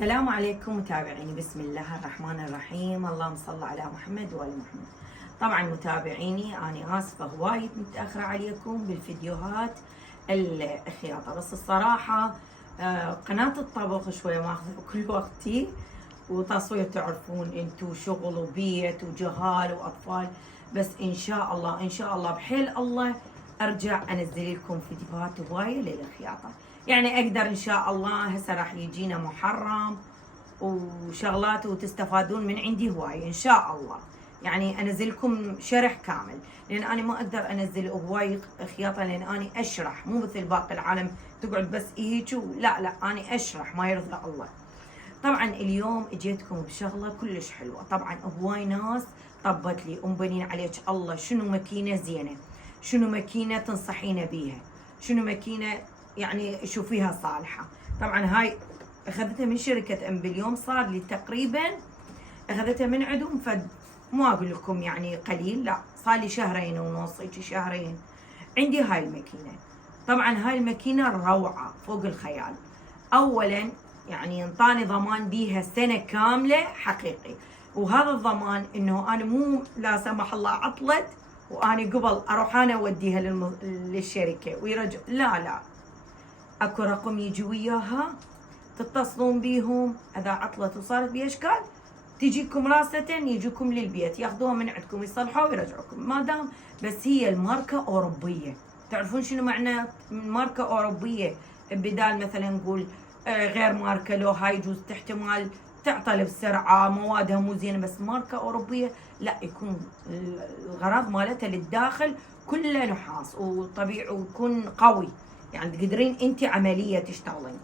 السلام عليكم متابعيني، بسم الله الرحمن الرحيم، اللهم صل على محمد وآل محمد. طبعا متابعيني أنا آسفة هوايد متأخرة عليكم بالفيديوهات الخياطة، بس الصراحة قناة الطبخ شوية ماخذة كل وقتي، وتصوير تعرفون انتو شغل وبيت وجهال وأطفال، بس إن شاء الله بحيل الله أرجع أنزل لكم فيديوهات هواية للخياطة. يعني اقدر ان شاء الله. هسه راح يجينا محرم وشغلات وتستفادون من عندي هواي ان شاء الله. يعني انزل لكم شرح كامل، لان انا ما اقدر انزل هواي خياطه، لان انا اشرح مو مثل باقي العالم تقعد بس هيك. لا انا اشرح ما يرضى الله. طبعا اليوم اجيتكم بشغله كلش حلوه. طبعا هواي ناس طبت لي ومبنين عليك الله شنو ماكينه زينه، شنو ماكينه تنصحينا بيها، شنو ماكينه يعني شوفيها صالحة. طبعا هاي اخذتها من شركة امبليوم، صار لي تقريبا اخذتها من عندهم فد مو اقول لكم يعني قليل، لا صار لي شهرين ونص، هيك شهرين عندي هاي الماكينة. طبعا هاي الماكينة روعة فوق الخيال. اولا يعني انطاني ضمان بيها سنة كاملة حقيقي، وهذا الضمان انه انا مو لا سمح الله عطلت واني قبل اروح انا اوديها للشركة ويرجع، لا اكو رقم يجي وياها تتصلون بيهم، اذا عطلت وصارت باشكال تجيكم راسة يجوكم للبيت ياخذوها من عندكم يصلحوها ويرجعوكم، ما دام بس هي الماركة اوروبية. تعرفون شنو معنى ماركة اوروبية؟ بدال مثلا نقول غير ماركة، لو هاي يجوز تحتمال تعطل بسرعة، موادها مو زينة، بس ماركة اوروبية لا، يكون الغراض مالتها للداخل كله نحاس وطبيعي ويكون قوي، يعني تقدرين انت عمليه تشتغلين.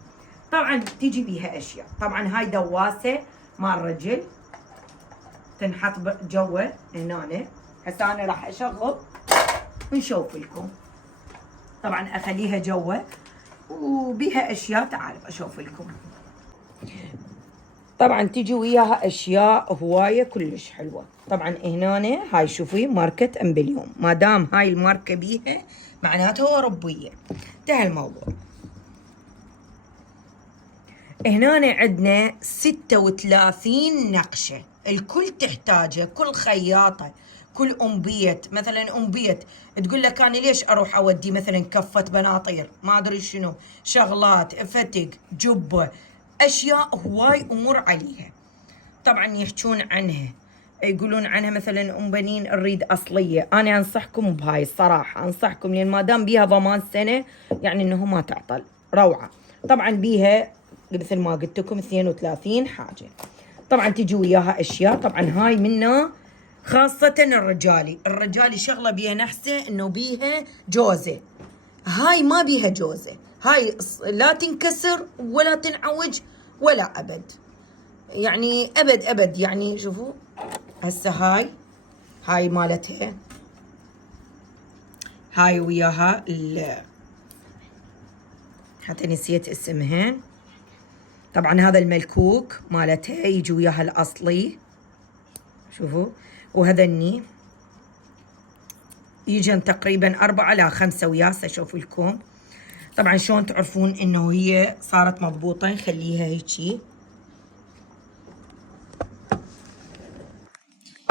طبعا تيجي بيها اشياء. طبعا هاي دواسه مال رجل تنحط جوا هنا. هسه انا راح اشغل ونشوف لكم. طبعا اخليها جوا وبيها اشياء، تعالوا اشوف لكم. طبعا تيجي وياها اشياء هوايه كلش حلوه. طبعا هنا هاي شوفي ماركه امبليوم، ما دام هاي الماركه بيها معناتها اوروبيه. انتهى الموضوع. هنا عندنا 36 نقشة، الكل تحتاجه، كل خياطة، كل بيت. مثلا بيت تقول لك أنا ليش أروح أودي مثلا كفة بناطير ما أدري شنو، شغلات فتق جبة، أشياء هواي أمور عليها. طبعا يحجون عنها، يقولون عنها مثلا بنين نريد اصليه. انا انصحكم بهاي الصراحه، انصحكم لان ما دام بيها ضمان سنه يعني انه ما تعطل، روعه. طبعا بيها مثل ما قلت لكم 32 حاجه. طبعا تجي وياها اشياء. طبعا هاي منها خاصه الرجالي شغله بيها نحسه انه بيها جوزه. هاي ما بيها جوزه، هاي لا تنكسر ولا تنعوج ولا ابد، يعني ابد يعني. شوفوا هسه هاي مالتها، هاي وياها حتى نسيت اسمها. طبعا هذا الملكوك مالتها يجي وياها الاصلي، شوفوا. وهذا الني يجن تقريبا 4 لا 5 وياسه، اشوف لكم. طبعا شلون تعرفون انه هي صارت مضبوطه؟ نخليها هيجي،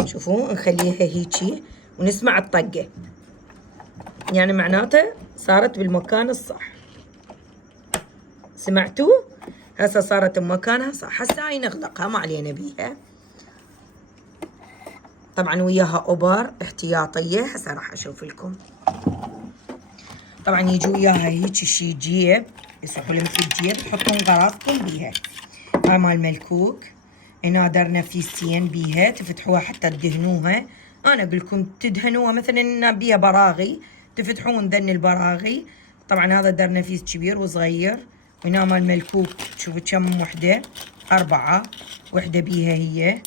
شوفوا نخليها هيجي ونسمع الطقة، يعني معناته صارت بالمكان الصح. سمعتوا؟ هسه صارت بمكانها صح. هسه هاي نغلقها ما علينا بيها. طبعا وياها ابر احتياطية، هسه راح اشوف لكم. طبعا يجي وياها هيك شي جيب، يصحوا مثل الجيب تحطون غراضكم بيها. هاي مال ملكوك، هنا درنفيسين بيها تفتحوها حتى تدهنوها. انا اقول لكم تدهنوها مثلا بيها براغي، تفتحون ذن البراغي. طبعا هذا درنفيس كبير وصغير. وهنا مال ملكوك شوفوا كم وحده، 4 وحده بيها هي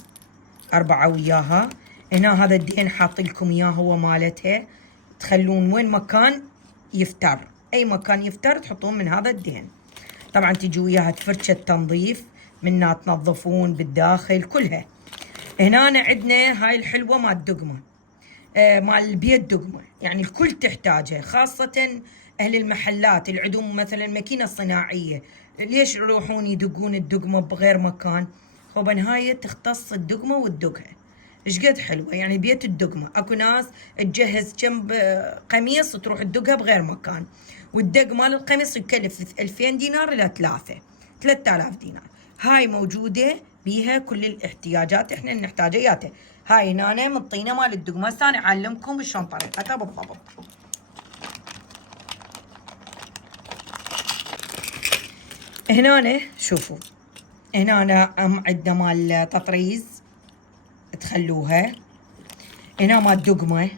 4 وياها. هنا هذا الدهن حاط لكم اياه هو مالتها، تخلون وين مكان يفتر، اي مكان يفتر تحطون من هذا الدهن. طبعا تجي وياها فرشة تنظيف منا تنظفون بالداخل كلها. هنا عندنا هاي الحلوة مال دقمة، مال البيت دقمة، يعني الكل تحتاجها، خاصة أهل المحلات اللي عندهم مثلا ماكينة صناعية، ليش يروحون يدقون الدقمة بغير مكان؟ هو بالنهاية تختص الدقمة وتدقها. ايش قد حلوة يعني بيت الدقمة. اكو ناس تجهز جنب قميص تروح تدقها بغير مكان، والدق مال القميص يكلف 2000 دينار إلى 3000 دينار. هاي موجودة بيها كل الاحتياجات احنا نحتاجها اياتها. هاي هنا من طينة مال الدقمة. هسه انا اعلمكم شلون طريقتها بالضبط. هنا شوفوا، هنا عندنا مال تطريز تخلوها، هنا مال دقمة،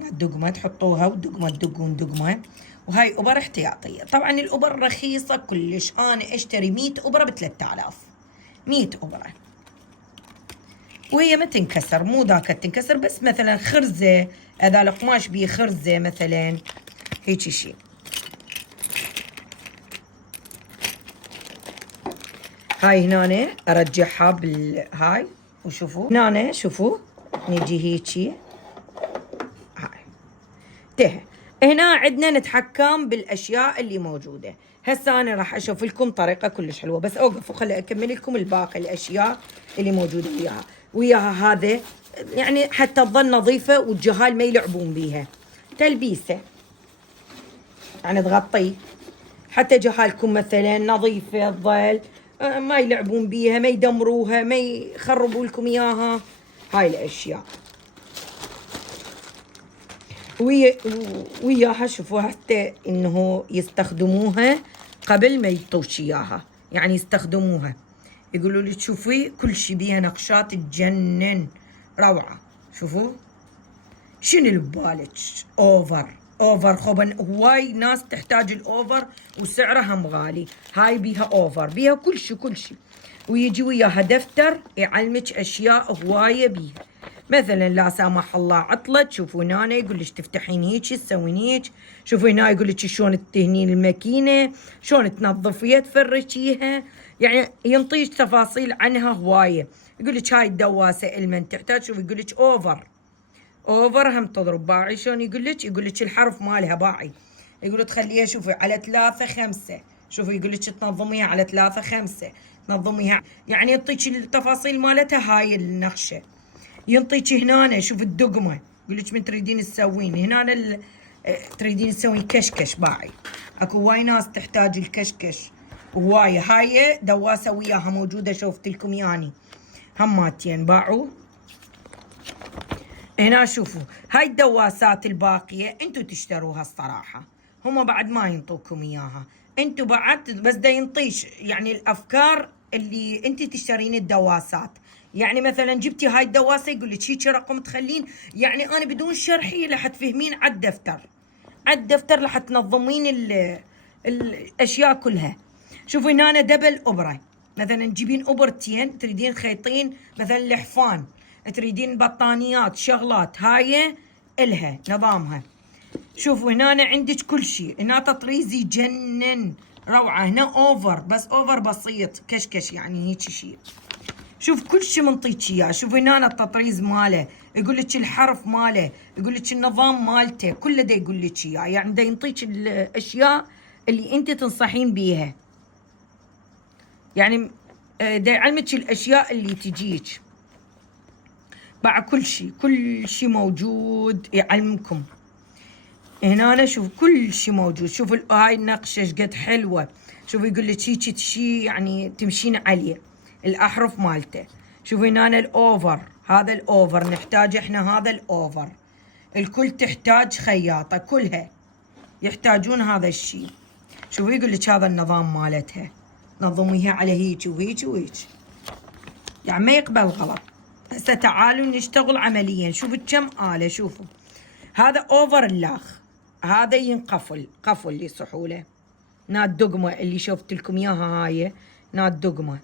الدقمة تحطوها ودقمة تدقون دقمة. وهاي أبر احتياطية. طبعا الأبر رخيصة كلش، أنا أشتري 100 أبرة ب 3000، 100 أبرة، وهي ما تنكسر، مو ذاك تنكسر، بس مثلا خرزة إذا القماش بيه خرزة مثلا هيك شيء. هاي هنا ارجعها بالهاي، وشوفوا هنا شوفوا نجي هيجي. هاي انتهى. هنا عندنا نتحكم بالاشياء اللي موجوده. هسه انا راح اشوف لكم طريقه كلش حلوه، بس اوقفوا خلي اكمل لكم الباقي الاشياء اللي موجوده وياها هذا، يعني حتى تظل نظيفه والجهال ما يلعبون بيها. تلبيسه يعني تغطي حتى جهالكم مثلا نظيفه تظل، ما يلعبون بيها، ما يدمروها، ما يخربوا لكم اياها. هاي الاشياء وياها شوفوا حتى انه يستخدموها قبل ما يعطوش اياها، يعني يستخدموها يقولوا لي تشوفي كل شيء بيها نقشات تجنن، روعه. شوفوا شنو اللي ببالك؟ اوفر خبن. هواي ناس تحتاج الاوفر وسعرها هم غالي. هاي بيها اوفر، بيها كل شيء. ويجي وياها دفتر يعلمك اشياء هوايه بيها. مثلا لا سامح الله عطلت، شوفوا هنا يقول لك تفتحين هيك تسوين هيك. شوفوا هنا يقول لك شلون تدهنين الماكينه، شلون تنظفيها تفرشيها، يعني ينطيك تفاصيل عنها هوايه. يقول لك هاي الدواسه المن تحتاج، شوفوا يقول لك اوفر هم تضرب باعي. شلون يقول لك الحرف مالها باعي، يقول تخليها شوفي على 3 5. شوفي يقول لك تنظميها على 3 5، تنظميها يعني يعطيك التفاصيل مالتها. هاي النقشه ينطيك هنا. شوف الدقمه يقول لك من تريدين تسوين هنا تريدين تسوين كشكش باعي. اكو واي ناس تحتاج الكشكش هوايه. هاي دواسه وياها موجوده، شوفت لكم يعني هماتين باعوا. هنا شوفوا هاي الدواسات الباقية انتو تشتروها الصراحة، هم بعد ما ينطوكم اياها، انتو بعد بس دا ينطيش يعني الافكار اللي انت تشترين الدواسات. يعني مثلا جبتي هاي الدواسة يقول لك هيك رقم تخلين، يعني انا بدون شرحي لح تفهمين على الدفتر لح تنظمين الاشياء كلها. شوفوا هنا دبل ابرة، مثلا تجيبين ابرتين تريدين خيطين مثلا لحفان، تريدين بطانيات شغلات، هاي الها نظامها. شوفوا هنا عندك كل شيء، هنا تطريز يجنن روعه. هنا اوفر بس اوفر بسيط كشكش يعني هيك شيء. شوف كل شيء منطيك اياه. شوف هنا التطريز ماله، يقول لك الحرف ماله، يقول لك النظام مالته كله دا يقول لك اياه، يعني دا ينطيك الاشياء اللي انت تنصحين بيها، يعني دا يعلمك الاشياء اللي تجيك. بعد كل شيء موجود يعلمكم. هنا أنا شوف كل شيء موجود. شوف هاي النقشة ايش قد حلوة. شوف يقول لك هيك شيء يعني تمشين عليه الأحرف مالته. شوف هنا الأوفر، هذا الأوفر نحتاج احنا، هذا الأوفر الكل تحتاج خياطة، كلها يحتاجون هذا الشيء. شوف يقول لك هذا النظام مالتها، نظميها على هيك وهيك وهيك، يعني ما يقبل غلط. هسه تعالوا نشتغل عمليا. شوفوا كم آلة. شوفوا هذا اوفر اللاخ، هذا ينقفل قفل لسحوله. هنا الدقمه اللي شفت لكم اياها، هاي هنا الدقمه.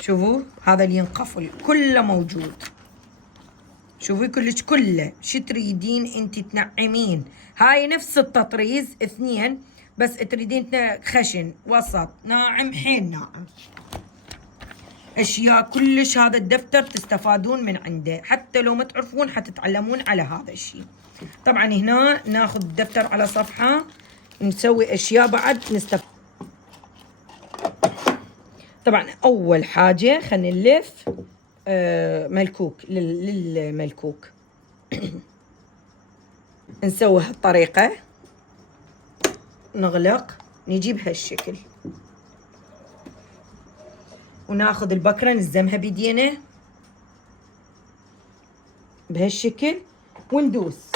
شوفوا هذا اللي ينقفل كله موجود. شوفي كله شو تريدين انت تنعمين. هاي نفس التطريز اثنين، بس تريدين خشن وسط ناعم حيل ناعم. اشياء كلش هذا الدفتر تستفادون من عنده، حتى لو ما تعرفون حتتعلمون على هذا الشيء. طبعا هنا ناخذ الدفتر على صفحه نسوي اشياء بعد طبعا اول حاجه خلينا نلف ملكوك للملكوك. نسوي هالطريقه، نغلق، نجيب هالشكل وناخذ البكره نلزمها بيدينا بهالشكل وندوس.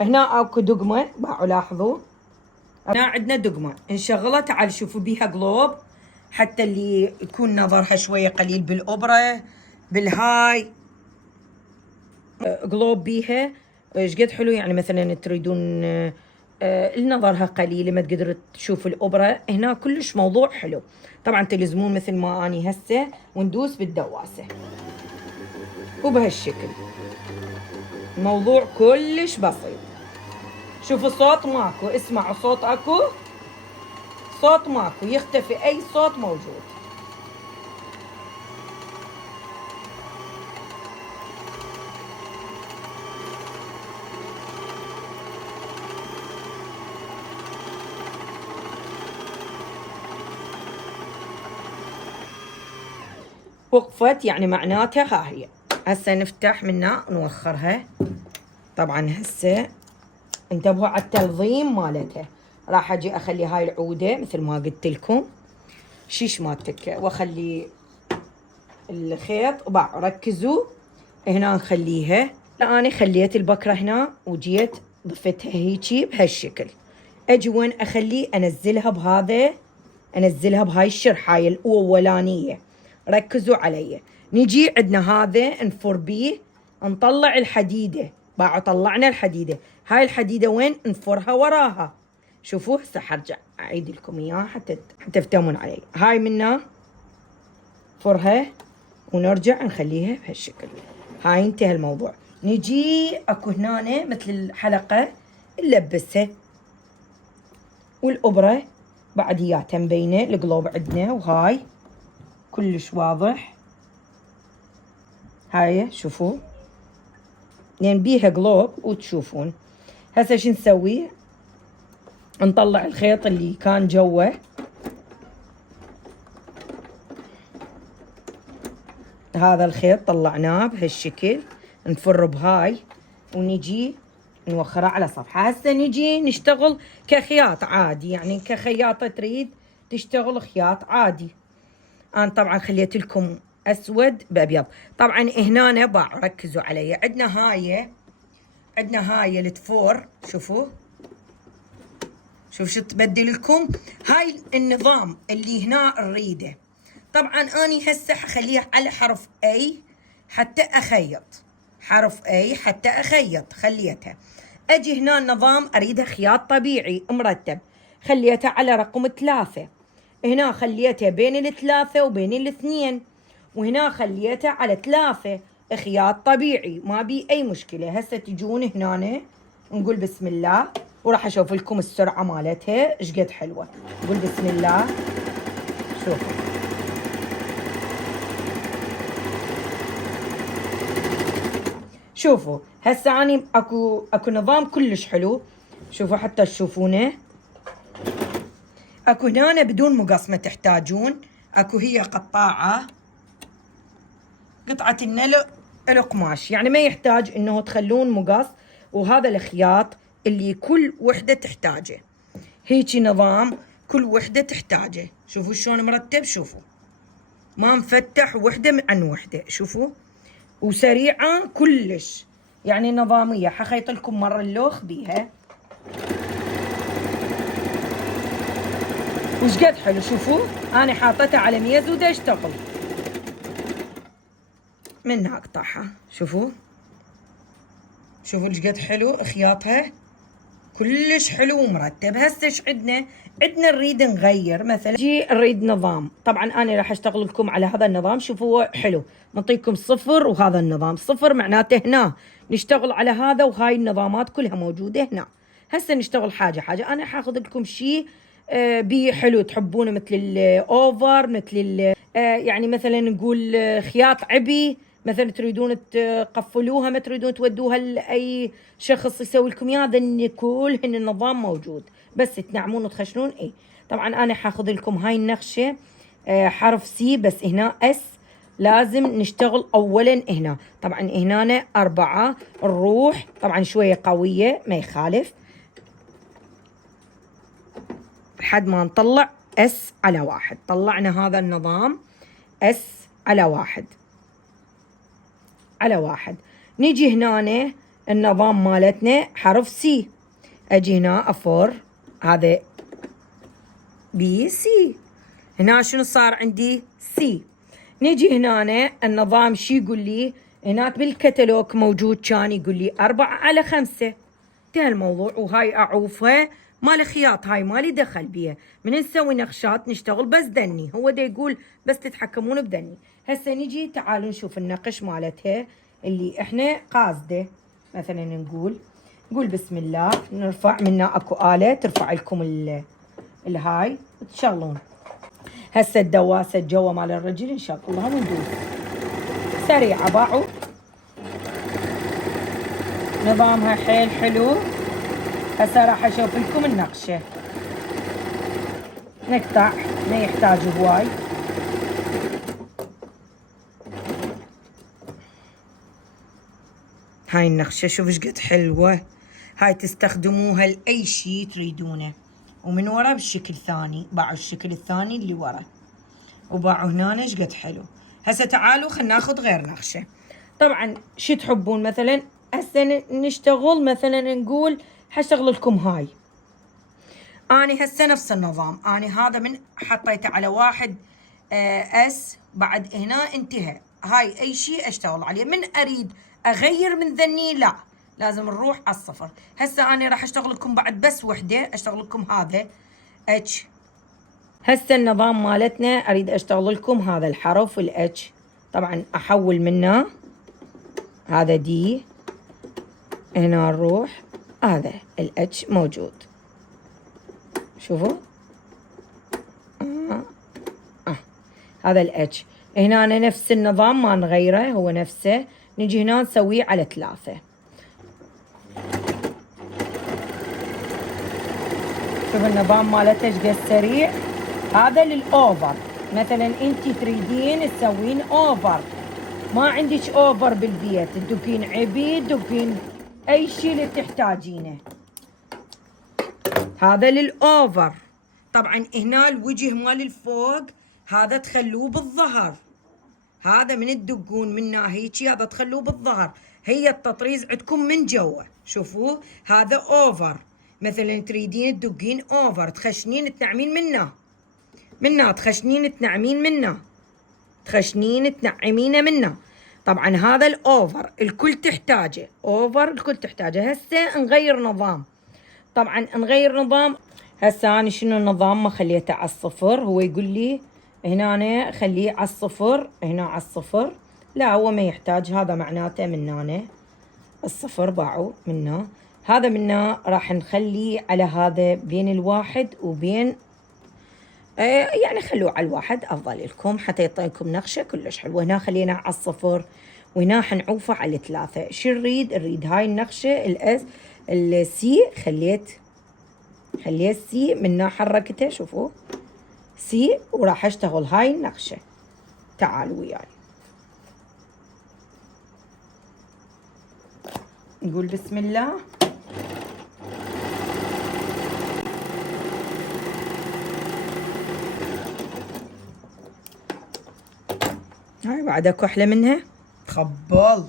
هنا اكو دقمه، باعوا لاحظوا هنا عندنا دقمه نشغلها. تعال شوفوا بيها قلوب حتى اللي يكون نظرها شويه قليل بالابره بالهاي، قلوب بيها ايش قد حلو. يعني مثلا تريدون نظرها قليل ما تقدر تشوف الابره، هنا كلش موضوع حلو. طبعا تلزمون مثل ما اني هسه وندوس بالدواسه وبهالشكل. الموضوع كلش بسيط. شوفوا صوت ماكو، اسمعوا صوت اكو، صوت ماكو، يختفي اي صوت موجود. وقفت يعني معناتها ها هي. هسه نفتح منها نوخرها. طبعا هسه انتبهوا على التنظيم مالتها. راح اجي اخلي هاي العوده مثل ما قلت لكم شيش مالتك، واخلي الخيط وباع. ركزوا هنا نخليها. انا خليت البكره هنا وجيت ضفتها هيجي بهالشكل. اجي وين اخلي انزلها بهذا، انزلها بهاي الشرحايه الاولانيه. ركزوا علي. نجي عندنا هذا نفر بيه، نطلع الحديده. باعوا طلعنا الحديده. هاي الحديده وين نفرها وراها. شوفوا هسه حرجع اعيد لكم اياها حتى تفتهمون علي. هاي منا فرها ونرجع نخليها بهالشكل. هاي انتهى الموضوع. نجي اكو هنا مثل الحلقه نلبسها والابره بعد اياتها مبينه. القلوب عندنا وهاي كلش واضح. هاي شوفوا لين بيها قلوب وتشوفون. هسه شو نسوي؟ نطلع الخيط اللي كان جوه. هذا الخيط طلعناه بهالشكل. نفر بهاي ونجي نوخرها على صفحة. هسه نجي نشتغل كخياط عادي، يعني كخياطة تريد تشتغل خياط عادي. أنا طبعا خليت لكم أسود بأبيض. طبعا هنا باع ركزوا علي. عندنا هاي التفور. شوفوا شو تبدل لكم. هاي النظام اللي هنا نريده. طبعا اني هسه حخليها على حرف اي حتى اخيط. حرف اي حتى اخيط خليتها. اجي هنا النظام اريدها خياط طبيعي مرتب. خليتها على رقم 3. هنا خليتها بين 3 وبين 2. وهنا خليتها على 3 خياط طبيعي. ما بي اي مشكله. هسه تجون هنا نقول بسم الله وراح اشوف لكم السرعه مالتها ايش قد حلوه. نقول بسم الله. شوفوا شوفوا هسه اني اكو نظام كلش حلو. شوفوا حتى تشوفونه. اكو هنا بدون مقص ما تحتاجون. اكو هي قطاعه قطعه القماش، يعني ما يحتاج انه تخلون مقص. وهذا الخياط اللي كل وحده تحتاجه. هيجي نظام كل وحده تحتاجه. شوفوا شلون مرتب. شوفوا ما مفتح وحده عن وحده. شوفوا وسريعه كلش، يعني نظاميه. حخيط لكم مره اللوخ بيها وش قد حلو. شوفوا انا حاطتها على ميز ودا اشتغل منها اقطعها. شوفوا ايش قد حلو خياطها كلش حلو ومرتب. هسه ايش عندنا نريد نغير. مثلا جي نريد نظام. طبعا انا راح اشتغل لكم على هذا النظام. شوفوا حلو نعطيكم 0 وهذا النظام 0 معناته هنا نشتغل على هذا. وهاي النظامات كلها موجوده هنا. هسه نشتغل حاجه. انا حاخذ لكم شيء بي حلو تحبونه مثل الاوفر مثل يعني مثلا نقول خياط عبي مثلا تريدون تقفلوها، ما تريدون تودوها لأي شخص يسوي لكم اياها، ذني كلهن النظام موجود، بس تنعمون وتخشنون. اي طبعا انا حاخذ لكم هاي النقشة حرف سي، بس هنا اس لازم نشتغل اولا هنا. طبعا هنا 4 نروح طبعا شوية قوية ما يخالف لحد ما نطلع اس على 1. طلعنا هذا النظام اس على 1 على 1. نيجي هنا النظام مالتنا حرف سي، اجي هنا افور هذا بي سي، هنا شنو صار عندي سي. نيجي هنا النظام شي يقول لي هناك بالكتالوج موجود، كان يقول لي 4 على 5. انتهى الموضوع، وهاي اعوفها مال خياط، هاي مالي دخل بيها. من نسوي نقشات نشتغل بس ذني، هو دا يقول بس تتحكمون بذني. هسه نجي تعالوا نشوف النقش مالتها اللي احنا قاصده. مثلا نقول بسم الله، نرفع منا اكو آلة ترفع لكم الهاي وتشغلون. هسه الدواسة جوا مال الرجل نشغلها وندوس سريعة باعوا. نظامها حيل حلو. هسه راح اشوف لكم النقشة، نقطع ما يحتاج هواي. هاي النقشة شوف ايش قد حلوة، هاي تستخدموها لأي شي تريدونه. ومن ورا بالشكل ثاني، باعوا الشكل الثاني اللي ورا، وباعوا هنا ايش قد حلو. هسه تعالوا خلينا ناخذ غير نقشة. طبعا شو تحبون؟ مثلا هسه نشتغل، مثلا نقول حشتغل لكم هاي. اني هسه نفس النظام، اني هذا من حطيته على 1 اس، بعد هنا انتهى. هاي اي شيء اشتغل عليه. من اريد اغير من ذني لا، لازم نروح على الصفر. هسه انا راح اشتغل لكم بعد بس وحده، اشتغل لكم هذا اتش. هسه النظام مالتنا اريد اشتغل لكم هذا الحرف الاتش. طبعا احول منه هذا دي، هنا نروح هذا الاتش موجود، شوفوا هذا الاتش. هنا نفس النظام ما نغيره، هو نفسه. نجي هنا نسويه على 3. شوف النظام مالته ايش قد سريع. هذا للاوفر، مثلا انت تريدين تسوين اوفر، ما عندك اوفر بالبيت، تدقين عبيد، تدقين اي شيء اللي تحتاجينه. هذا للاوفر. طبعا هنا الوجه مال الفوق هذا تخلوه بالظهر، هذا من تدقون منه هيجي هذا تخلوه بالظهر. هي التطريز عندكم من جوا، شوفوا هذا اوفر. مثلا تريدين تدقين اوفر، تخشنين تنعمين منه تخشنين تنعمين منه، تخشنين تنعمينه منه. طبعا هذا الاوفر الكل تحتاجه، اوفر الكل تحتاجه. هسه نغير نظام. طبعا نغير نظام. هسه انا شنو النظام ما خليته على 0، هو يقول لي هنا أنا خليه على 0، هنا على 0. لا هو ما يحتاج، هذا معناته من هنا 0 باعوا منه. هذا منه راح نخليه على هذا بين 1 وبين يعني خلوه على 1 افضل لكم حتى يعطيكم نقشه كلش حلوه. هنا خلينا على 0 وهنا حنعوفه على 3. شو نريد هاي النقشه الاس السي. خليت سي من حركته، شوفوا سي، وراح اشتغل هاي النقشه. تعالوا وياي نقول بسم الله. هاي بعد اكو احلى منها، تخبل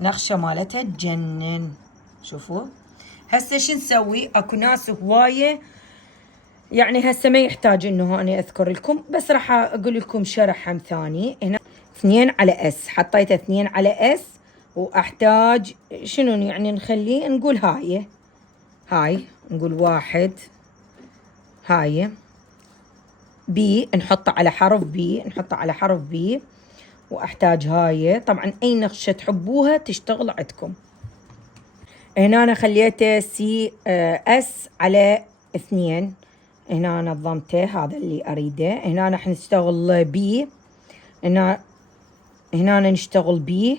نقشه مالتها تجنن. شوفوا هسه شو نسوي. اكو ناس هوايه يعني هسه ما يحتاج انه انا اذكر لكم، بس راح اقول لكم شرح هم ثاني. هنا 2 على اس، حطيته 2 على اس، واحتاج شنو يعني نخليه. نقول هاي نقول 1 هاي بي، نحطه على حرف بي، واحتاج هاي. طبعا اي نقشه تحبوها تشتغل عندكم. هنا انا خليته سي اس على 2، هنا نظمته هذا اللي اريده. هنا راح نشتغل بي، هنا هنا نشتغل بيه،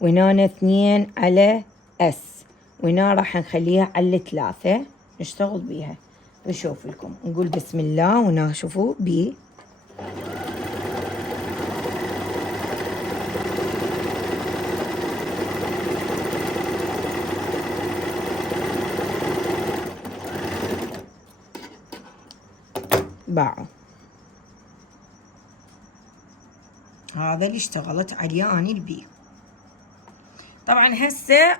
وهنا 2 على اس، وهنا راح نخليها على 3 نشتغل بيها. نشوف لكم، نقول بسم الله، وهنا شوفوا بي. باعوا. هذا اللي اشتغلت عليه اني البي. طبعا هسه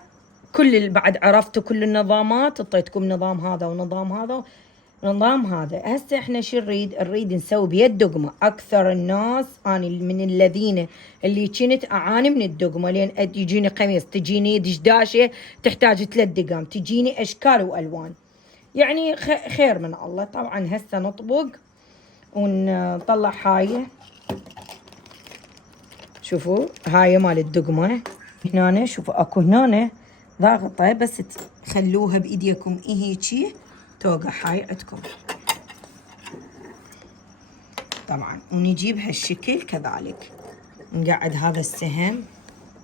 كل بعد عرفتوا كل النظامات، اعطيتكم نظام هذا ونظام هذا ونظام هذا. هسه احنا شو نريد نسوي بيد دقمه. اكثر الناس انا من الذين اللي كنت اعاني من الدقمه، لان يجيني قميص، تجيني دشداشه تحتاج 3 دقم، تجيني اشكال والوان، يعني خير من الله. طبعا هسه نطبق ونطلع هاي. شوفوا هاي مال الدقمه. هنا شوفوا اكو هنا ضاغطه، بس تخلوها بايديكم هيجي توقع هاي عندكم. طبعا ونجيب هالشكل كذلك، نقعد هذا السهم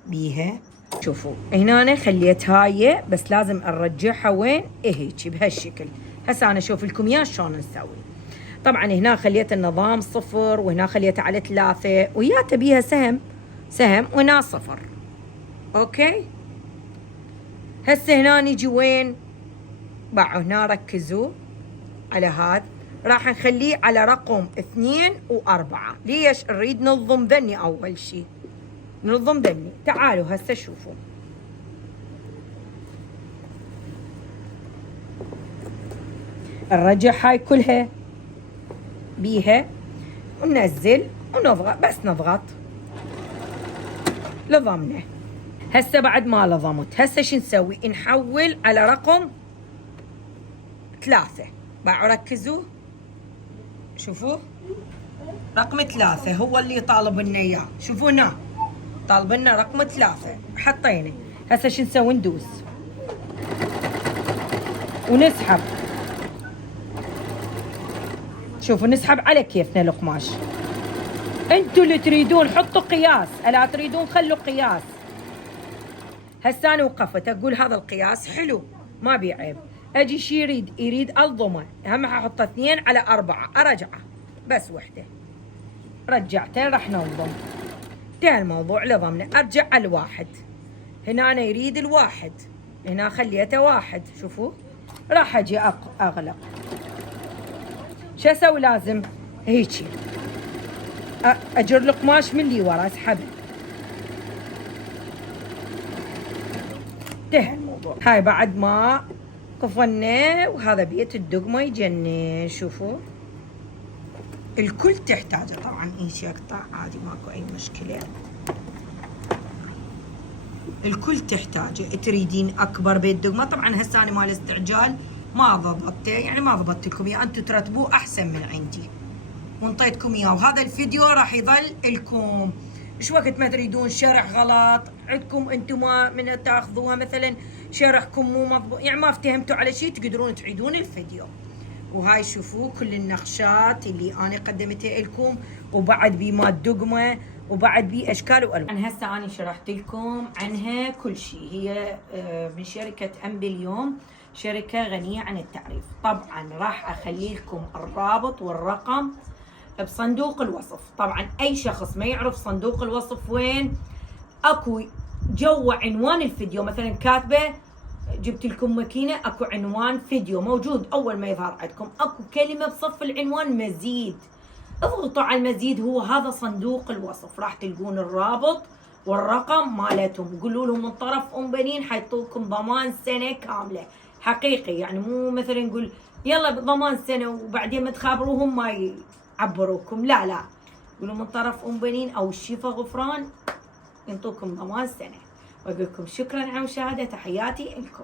بيها. شوفوا هنا خليت هاي، بس لازم نرجعها وين؟ هيجي بهالشكل. هسه انا اشوف لكم اياه شلون نسوي. طبعا هنا خليت النظام 0، وهنا خليته على 3، ويا تبيها سهم وهنا 0. اوكي. هسه هنا نجي وين؟ باعوا هنا ركزوا على هذا، راح نخليه على رقم 2 و4. ليش؟ نريد ننظم ذني اول شيء، ننظم ذني. تعالوا هسه شوفوا. نرجع هاي كلها بيها وننزل ونضغط، بس نضغط لضمنا. هسه بعد ما لضمت، هسه شو نسوي؟ نحول على رقم 3. باعوا ركزوا، شوفوا رقم 3 هو اللي طالب لنا اياه. شوفوا هنا طالب لنا رقم 3، حطينا. هسه شو نسوي؟ ندوس ونسحب. شوفوا نسحب على كيفنا القماش. انتوا اللي تريدون حطوا قياس، الا تريدون خلوا قياس. هسه انا وقفت اقول هذا القياس حلو ما بي عيب. اجي شي يريد الضمه، هم احط 2 على 4، ارجعه بس وحده. رجعته راح ننظم. انتهى الموضوع لضمنا. ارجع على 1. هنا أنا يريد 1، هنا خليته 1. شوفوا راح اجي اغلق. شو اسوي؟ لازم هيجي اجر القماش من اللي ورا، اسحبه. انتهى الموضوع. هاي بعد ما قفلنا، وهذا بيت الدقمه يجنن. شوفوا الكل تحتاجه. طبعا ايش يقطع عادي ماكو اي مشكله، الكل تحتاجه. تريدين اكبر بيت دقمه. طبعا هسه انا مال استعجال ما ضبطته، يعني ما ضبطت لكم اياه، انتم ترتبوه احسن من عندي وانطيتكم اياه. وهذا الفيديو راح يظل لكم ايش وقت ما تريدون شرح غلط عندكم انتم، ما من تاخذوها مثلا شرحكم مو مضبوط، يعني ما افتهمتوا على شيء، تقدرون تعيدون الفيديو. وهاي شوفوا كل النقشات اللي انا قدمتها لكم، وبعد بي مال دقمه، وبعد بي اشكال والوان. هسه انا شرحت لكم عنها كل شيء. هي من شركه امبليوم، شركه غنيه عن التعريف. طبعا راح اخلي لكم الرابط والرقم بصندوق الوصف. طبعا اي شخص ما يعرف صندوق الوصف وين، اكو جوا عنوان الفيديو مثلا كاتبه جبت لكم ماكينه، اكو عنوان فيديو موجود اول ما يظهر عندكم، اكو كلمه بصف العنوان مزيد، اضغطوا على المزيد، هو هذا صندوق الوصف. راح تلقون الرابط والرقم مالتهم. قولوا لهم من طرف بنين حيعطوكم ضمان سنه كامله حقيقي، يعني مو مثلا نقول يلا ضمان سنه وبعدين ما تخابروهم ما يعبروكم، لا قولوا من طرف بنين او الشفا غفران ينطوكم ضمان سنه. واقول لكم شكرا على المشاهده، تحياتي لكم.